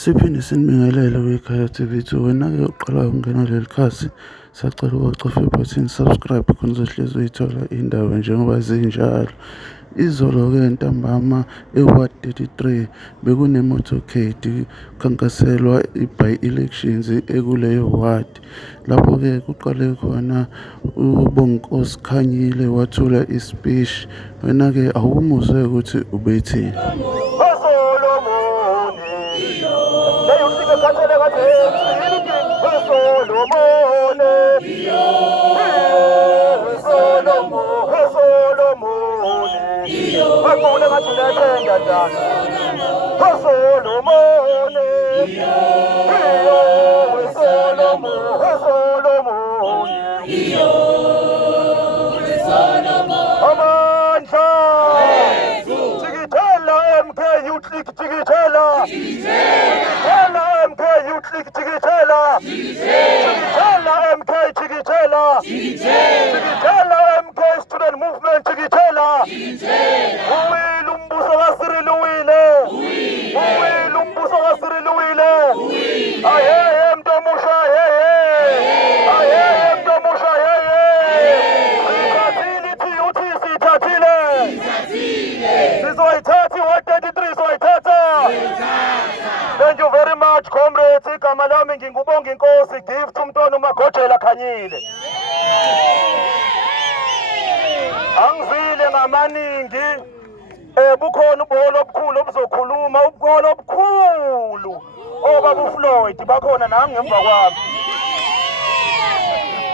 Siphinde sinibingelele kwikhaya TV2. Wena-ke uqala ukungena kuleli khasi, sacela uwacofe ibhathini subscribe khona uzohlezi uyithola indaba njengoba zinjalo. Izolo-ke ntambama eWard 33 bekune-motorcade kukhankaselwa i-by-elections ekuleyo ward. Lapho-ke kuqale khona uBonginkosi Khanyile wathula ispeech. Wena-ke awumuzwe ukuthi ubethini. Student movement Chikitela. Uwile umbuso kaSiril uwile. Uwile umbuso kaSiril uwile. Ayeye mntomusha ayeye. Ayeye mntomusha ayeye. Sithathile ithi uthi sithathile. Sizoyithatha iWard 33 sizoyithatha. Thank you very much comrades. Igama lami ngingubonginkosi Gift uMntwana uMagojela Khanyile. Angizile ngamaningi bukhona ubuholo obukhulu obuzokhuluma ubuholo obukhulu obaba uFloyd bakhona nangemva kwami.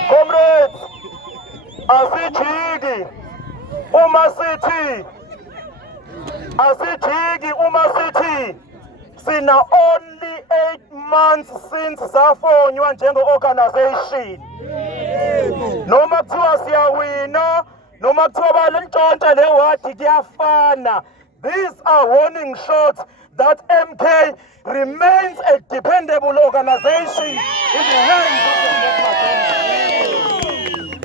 Comrades, asijiki uma sithi sina only 8 months since safonywa njenge-organization. Noma kuthiwa siyawina, noma kuthiwa balentshontsha le wadi kuyafana. These are warning shots that MK remains a dependable organization in the hands of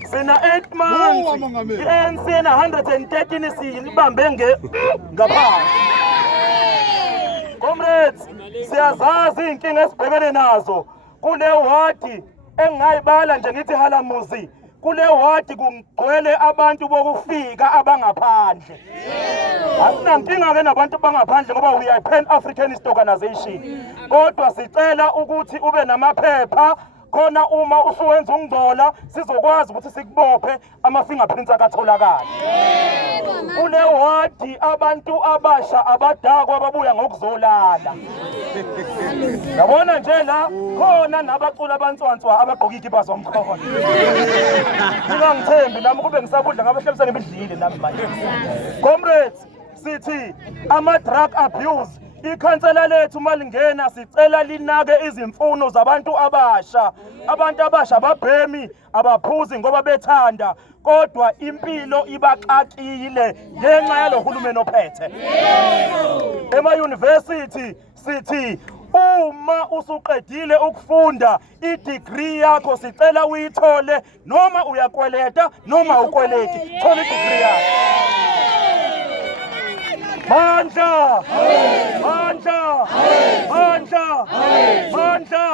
the Sina 8 months, i-ANC na 113 siyibambe ngaphansi. Comrades, siyazazi inkinga esibhekene nazo kule wadi engayibala nje ngithi Halamuzi. Kule wadi kugcwele abantu bokufika abangaphandle. Asinankinga ke nabantu bangaphandle ngoba we are a Pan-Africanist organization. Kodwa sicela ukuthi ube namaphepha khona uma usuwenza ungcola sizokwazi ukuthi sikubophe ama-fingerprints akatholakala. Kule wadi abantu abasha abadakwa ababuya ngokuzolala. Yabona nje la khona nabacula abantswanswa abagqoka izikipa zomkhono. Ngingangithembi nami kube ngisabudla ngabahlebisa ngemidlile nami manje. Comrades, sithi ama-drug abuse ikhansela lethu malingena sicela linake izimfuno zabantu abasha. Abantu abasha ababhemi abaphuzi ngoba bethanda kodwa impilo ibaxakile ngenxa yalohulumeni ophethe. Ema-university sithi uma usuqedile ukufunda i-degree yakho sicela uyithole noma uyakweleta noma ukweleti thola i-degree yakho. Mandla! Mandla! Mandla! Mandla!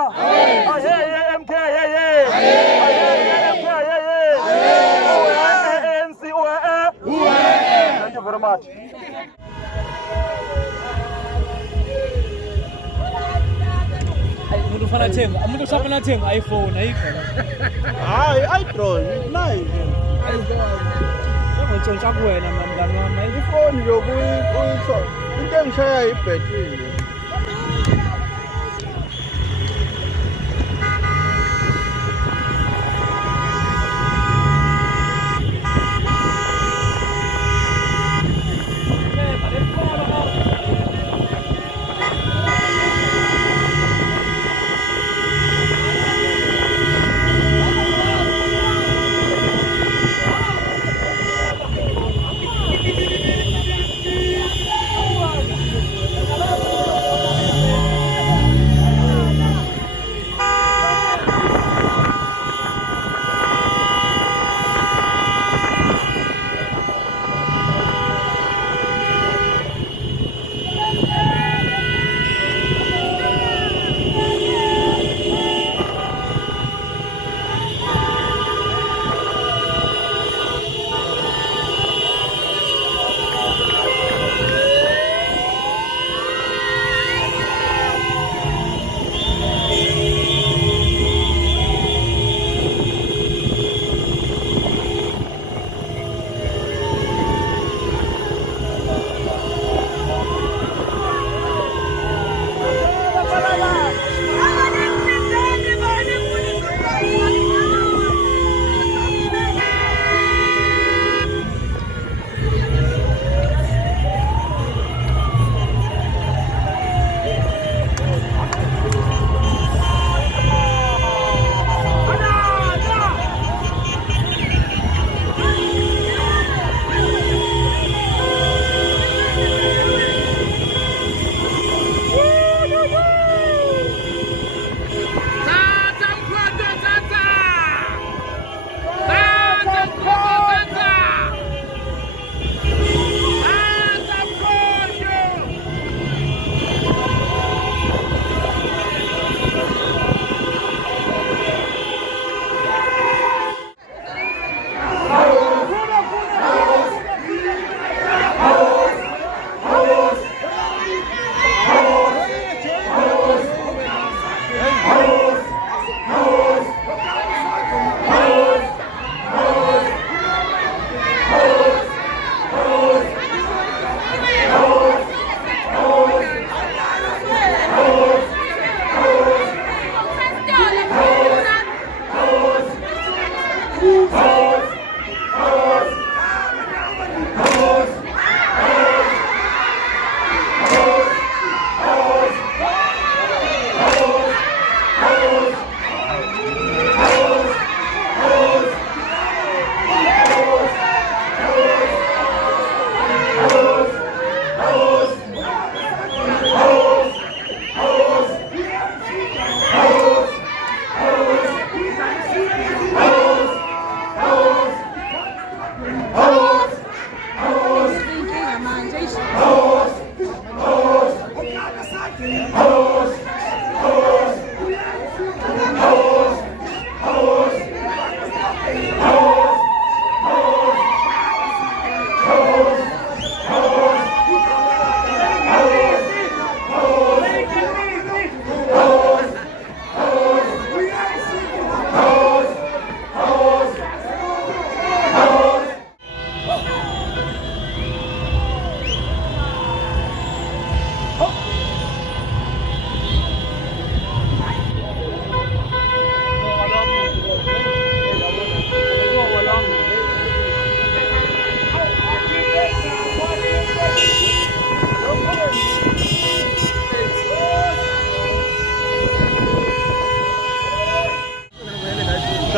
Ayeye MK ayeye! Ayeye MK ayeye! ANC Thank you very much. Umuntu ufana thenga, umuntu ushapha thenga iPhone ayikho. Hayi iDrone nayo nje. Ngitshontsha kuwena mngani wami. Ifoni lokuyithola. Into engishaya ibhetri.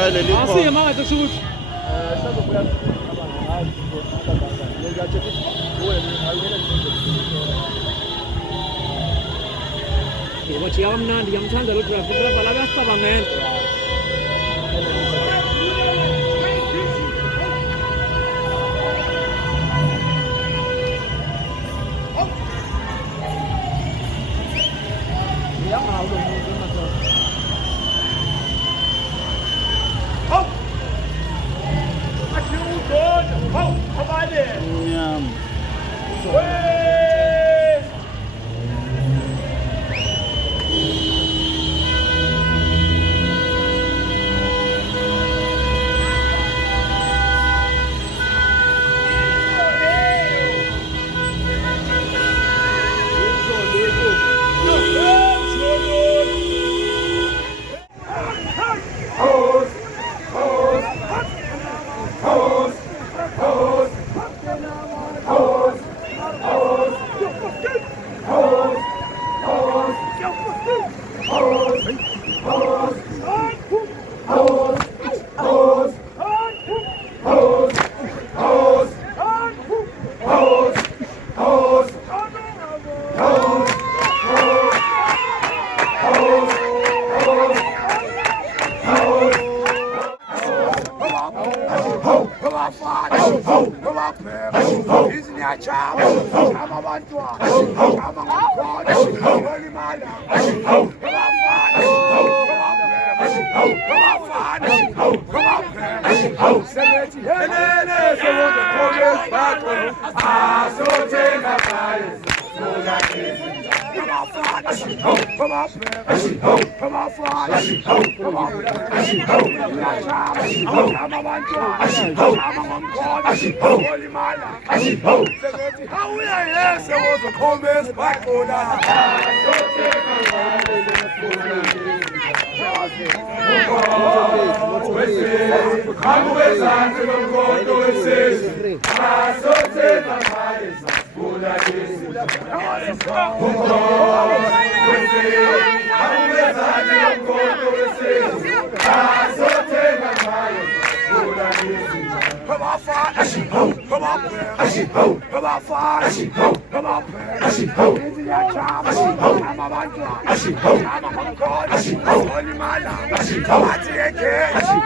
Asiya makathi kushukuthi. Bathi yamnandi yamthanda lo driver driver la bayasicabangela.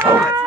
Come on,